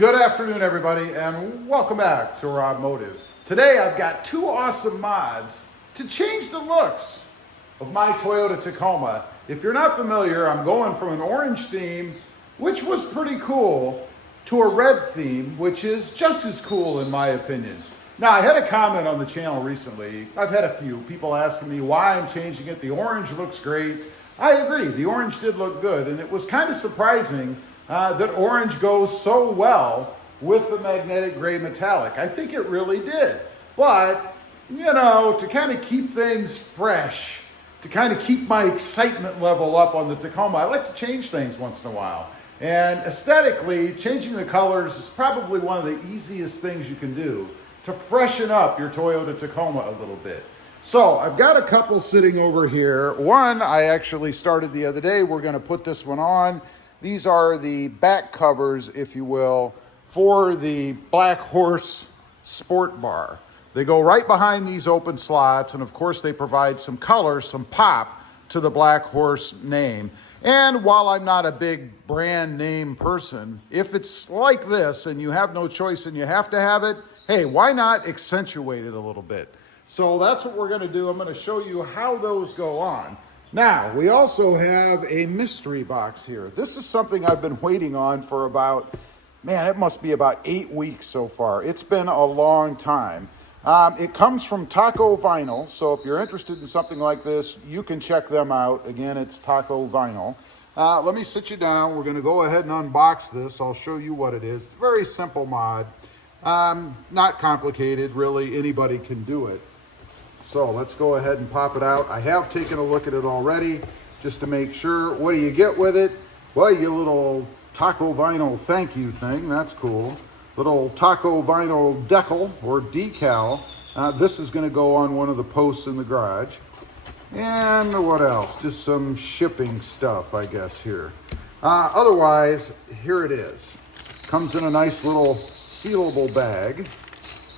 Good afternoon, everybody, and welcome back to RobMotive. Today I've got two awesome mods to change the looks of my Toyota Tacoma. If you're not familiar, I'm going from an orange theme, which was pretty cool, to a red theme, which is just as cool in my opinion. Now, I had a comment on the channel recently. I've had a few people asking me why I'm changing it. The orange looks great. I agree, the orange did look good, and it was kind of surprising that orange goes so well with the magnetic gray metallic. I think it really did. But, you know, to kind of keep things fresh, to kind of keep my excitement level up on the Tacoma, I like to change things once in a while. And aesthetically, changing the colors is probably one of the easiest things you can do to freshen up your Toyota Tacoma a little bit. So I've got a couple sitting over here. One I actually started the other day. We're going to put this one on. These are the back covers, if you will, for the Black Horse Sport Bar. They go right behind these open slots, and of course they provide some color, some pop to the Black Horse name. And while I'm not a big brand name person, if it's like this and you have no choice and you have to have it, hey, why not accentuate it a little bit? So that's what we're going to do. I'm going to show you how those go on. Now, we also have a mystery box here. This is something I've been waiting on for about, man, it must be about 8 weeks so far. It's been a long time. It comes from Taco Vinyl, so if you're interested in something like this, you can check them out. Again, it's Taco Vinyl. Let me sit you down. We're going to go ahead and unbox this. I'll show you what it is. Very simple mod. Not complicated, really. Anybody can do it. So let's go ahead and pop it out. I have taken a look at it already just to make sure. What do you get with it? Well, you little Taco Vinyl thank you thing. That's cool. Little Taco Vinyl decal or decal. This is going to go on one of the posts in the garage. And what else? Just some shipping stuff, I guess, here. Otherwise, here it is. Comes in a nice little sealable bag.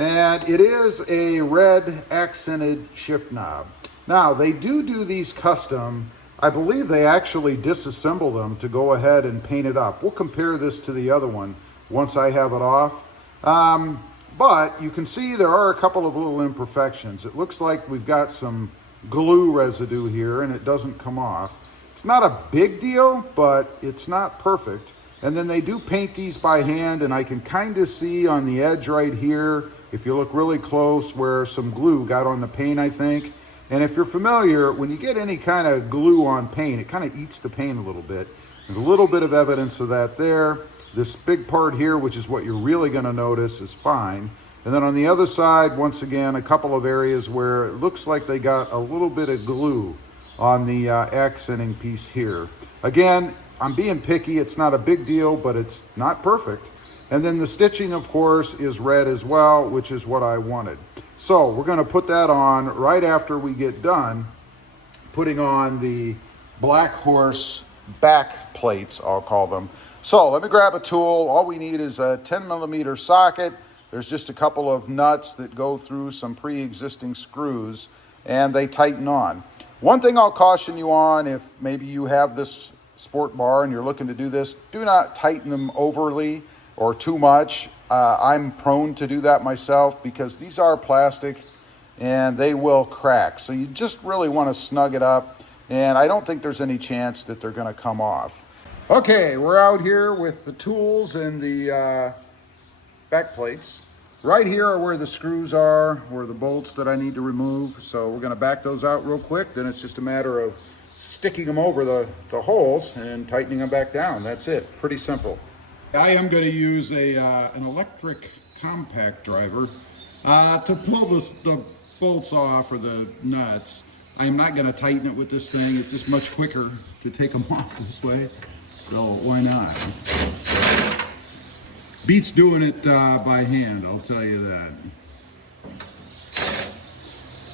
And it is a red accented shift knob. Now, they do these custom. I believe they actually disassemble them to go ahead and paint it up. We'll compare this to the other one once I have it off. But you can see there are a couple of little imperfections. It looks like we've got some glue residue here and it doesn't come off. It's not a big deal, but it's not perfect. And then they do paint these by hand, and I can kind of see on the edge right here, if you look really close, where some glue got on the paint, I think. And if you're familiar, when you get any kind of glue on paint, it kind of eats the paint a little bit. There's a little bit of evidence of that there. This big part here, which is what you're really going to notice, is fine. And then on the other side, once again, a couple of areas where it looks like they got a little bit of glue on the accenting piece here. Again, I'm being picky. It's not a big deal, but it's not perfect. And then the stitching, of course, is red as well, which is what I wanted. So we're going to put that on right after we get done putting on the Black Horse back plates, I'll call them. So let me grab a tool. All we need is a 10mm socket. There's just a couple of nuts that go through some pre-existing screws, and they tighten on. One thing I'll caution you on, if maybe you have this sport bar and you're looking to do this, do not tighten them overly or too much. I'm prone to do that myself because these are plastic and they will crack. So you just really want to snug it up, and I don't think there's any chance that they're going to come off. Okay, we're out here with the tools and the back plates. Right here are where the screws are, where the bolts that I need to remove. So we're going to back those out real quick. Then it's just a matter of sticking them over the holes and tightening them back down. That's it. Pretty simple. I am going to use an electric compact driver to pull the bolts off or the nuts. I'm not going to tighten it with this thing. It's just much quicker to take them off this way. So why not? Beats doing it by hand, I'll tell you that.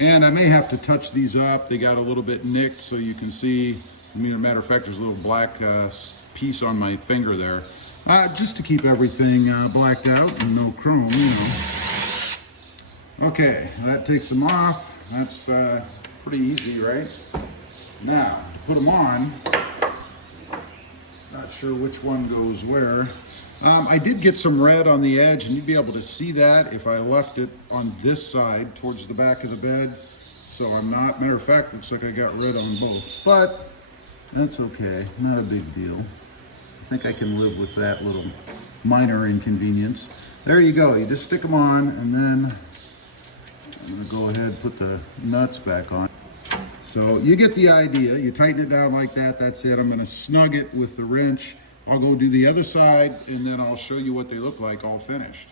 And I may have to touch these up. They got a little bit nicked, so you can see. I mean, as a matter of fact, there's a little black piece on my finger there. Just to keep everything blacked out and no chrome, you know. Okay, that takes them off. That's pretty easy, right? Now, to put them on, not sure which one goes where. I did get some red on the edge, and you'd be able to see that if I left it on this side towards the back of the bed. So I'm not, matter of fact, looks like I got red on both, but that's okay, not a big deal. I think I can live with that little minor inconvenience. There you go, you just stick them on, and then I'm gonna go ahead and put the nuts back on. So you get the idea, you tighten it down like that, that's it. I'm gonna snug it with the wrench. I'll go do the other side, and then I'll show you what they look like all finished.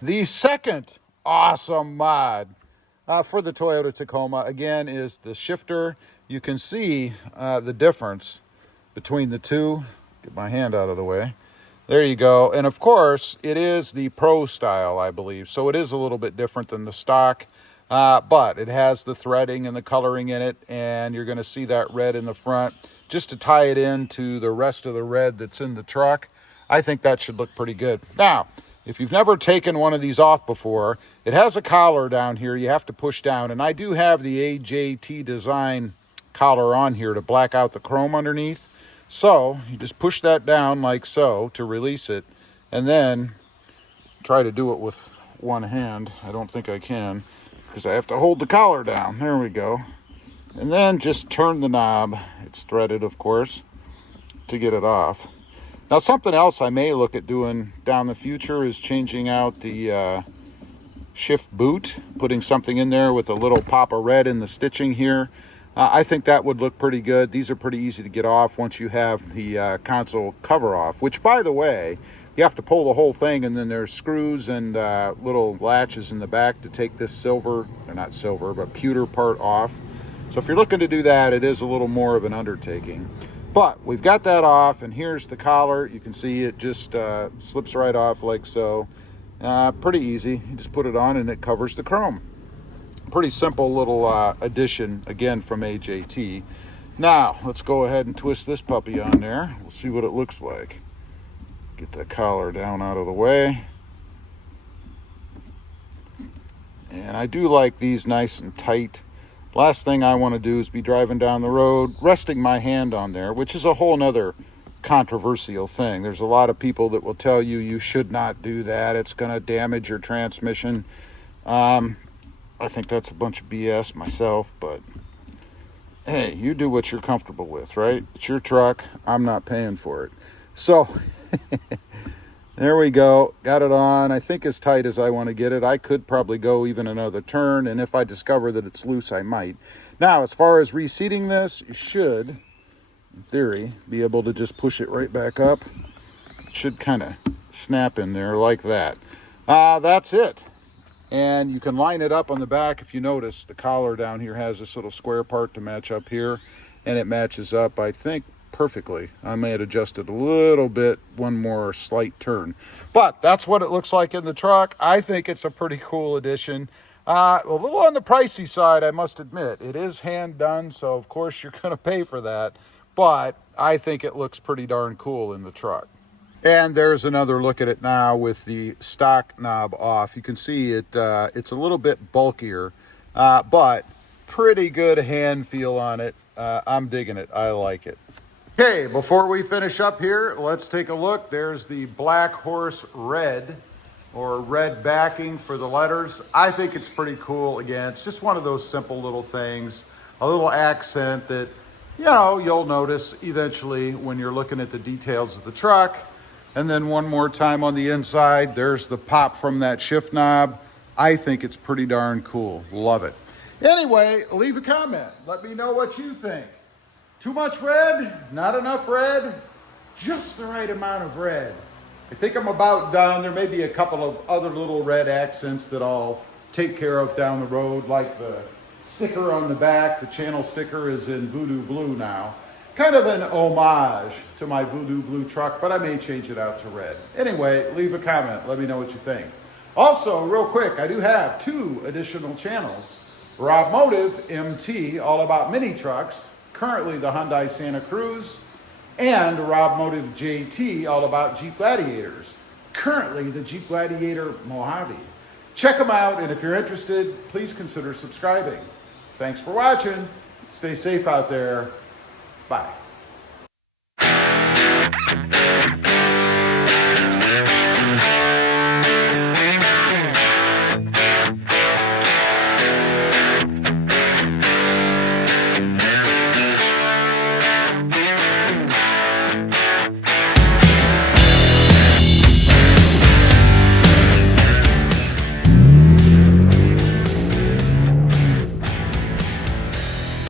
The second awesome mod for the Toyota Tacoma, again, is the shifter. You can see the difference between the two. Get my hand out of the way. There you go. And of course, it is the Pro style, I believe. So it is a little bit different than the stock, but it has the threading and the coloring in it, and you're going to see that red in the front. Just to tie it into the rest of the red that's in the truck, I think that should look pretty good. Now, if you've never taken one of these off before, it has a collar down here you have to push down, and I do have the AJT design collar on here to black out the chrome underneath. So you just push that down like so to release it, and then try to do it with one hand. I don't think I can because I have to hold the collar down. There we go. And then just turn the knob. It's threaded, of course, to get it off. Now, something else I may look at doing down the future is changing out the shift boot, putting something in there with a little pop of red in the stitching here. I think that would look pretty good. These are pretty easy to get off once you have the console cover off, which, by the way, you have to pull the whole thing, and then there's screws and little latches in the back to take this silver, or not silver, but pewter part off. So if you're looking to do that, it is a little more of an undertaking. But we've got that off, and here's the collar. You can see it just slips right off like so. Pretty easy. You just put it on, and it covers the chrome. Pretty simple little addition, again, from AJT. Now, let's go ahead and twist this puppy on there. We'll see what it looks like. Get the collar down out of the way. And I do like these nice and tight. Last thing I want to do is be driving down the road, resting my hand on there, which is a whole nother controversial thing. There's a lot of people that will tell you you should not do that. It's going to damage your transmission. I think that's a bunch of BS myself, but hey, you do what you're comfortable with, right? It's your truck. I'm not paying for it. So there we go. Got it on. I think as tight as I want to get it. I could probably go even another turn, and if I discover that it's loose, I might. Now, as far as reseating this, you should, in theory, be able to just push it right back up. It should kind of snap in there like that. That's it. And you can line it up on the back. If you notice, the collar down here has this little square part to match up here, and it matches up, I think, perfectly. I may have adjusted a little bit, one more slight turn. But that's what it looks like in the truck. I think it's a pretty cool addition. A little on the pricey side, I must admit. It is hand done, so of course you're going to pay for that. But I think it looks pretty darn cool in the truck. And there's another look at it now with the stock knob off. You can see it. It's a little bit bulkier, but pretty good hand feel on it. I'm digging it. I like it. Okay, before we finish up here, let's take a look. There's the Black Horse Red, or red backing for the letters. I think it's pretty cool. Again, it's just one of those simple little things, a little accent that, you know, you'll notice eventually when you're looking at the details of the truck. And then one more time on the inside, there's the pop from that shift knob. I think it's pretty darn cool. Love it. Anyway, leave a comment. Let me know what you think. Too much red? Not enough red? Just the right amount of red. I think I'm about done. There may be a couple of other little red accents that I'll take care of down the road, like the sticker on the back. The channel sticker is in Voodoo Blue now. Kind of an homage to my Voodoo Blue truck, but I may change it out to red. Anyway, leave a comment. Let me know what you think. Also, real quick, I do have 2 additional channels. RobMotive MT, all about mini trucks, currently the Hyundai Santa Cruz, and RobMotive JT, all about Jeep Gladiators, currently the Jeep Gladiator Mojave. Check them out, and if you're interested, please consider subscribing. Thanks for watching. Stay safe out there. Bye.